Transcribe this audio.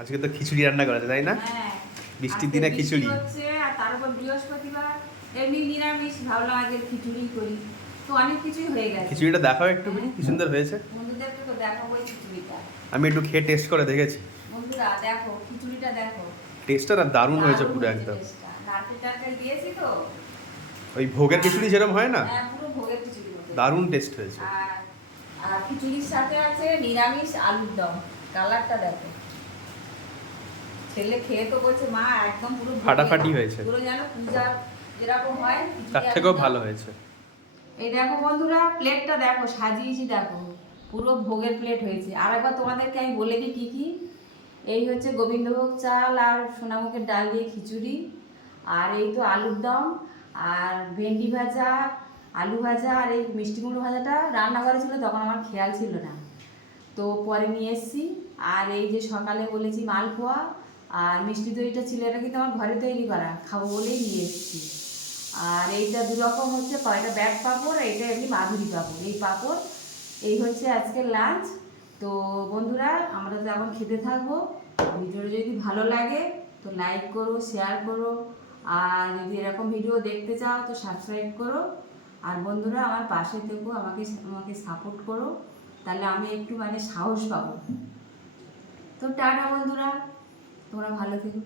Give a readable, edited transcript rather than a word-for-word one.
আজকে তো খিচুড়ি রান্না করা আছে তাই না? হ্যাঁ, বৃষ্টির দিনে খিচুড়ি হচ্ছে আর তার উপর বৃহস্পতিবার এমনি নিরামিষ, ভাবলাম আজকে খিচুড়ি করি, তো অনেক কিছুই হয়ে গেছে। খিচুড়িটা দেখাও একটু কি সুন্দর হয়েছে। বন্ধুদেরকে তো দেখাবো এই খিচুড়িটা। আমি একটু খেয়ে টেস্ট করে দেখেছি। বন্ধুরা দেখো খিচুড়িটা দেখো, টেস্টটা না দারুণ হয়েছে পুরো একদম। নারকেল টারকেল দিয়েছি তো, ওই ভোগের খিচুড়ি যেরকম হয় না, হ্যাঁ পুরো ভোগের খিচুড়ি মতো। দারুণ টেস্ট হয়েছে। আর আর খিচুড়ির সাথে আছে নিরামিষ আলুর দম, কালারটা দেখো। ছেলে খেয়ে তো বলছে মা একদম পুরো ফাটাফাটি হয়েছে, পুরো যেন পূজার যেরকম হয় তার থেকেও ভালো হয়েছে। এই দেখো বন্ধুরা, প্লেটটা দেখো সাজিয়েছি, দেখো পুরো ভোগের প্লেট হয়েছে। আর একবার তোমাদেরকে আমি বলে দিই কী কী। এই হচ্ছে গোবিন্দভোগ চাল আর সোনামুখের ডাল দিয়ে খিচুড়ি, আর এই তো আলুর দম, আর ভেন্ডি ভাজা, আলু ভাজা, আর এই মিষ্টি কুমড়ো ভাজাটা রান্নাঘরে ছিল তখন আমার খেয়াল ছিল না, তো পরে নিয়ে এসেছি। আর এই যে সকালে বলেছি মালপোয়া আর মিষ্টি দইটা ছিল, এটা কিন্তু আমার ঘরে তৈরি করা, খাবো বলেই নিয়ে এসেছি। আর এইটা দু রকম হচ্ছে, এটা ব্যাগ পাঁপড়, এইটা এমনি মাধুরী পাঁপড়, এই পাঁপড়। এই হচ্ছে আজকের লাঞ্চ। তো বন্ধুরা আমরা তো এখন খেতে থাকবো। ভিডিওটা যদি ভালো লাগে তো লাইক করো, শেয়ার করো, আর যদি এরকম ভিডিও দেখতে চাও তো সাবস্ক্রাইব করো। আর বন্ধুরা আমার পাশে থেকো, আমাকে আমাকে সাপোর্ট করো, তাহলে আমি একটু সাহস পাবো। তো টাটা বন্ধুরা, তোমরা ভালো থেকো।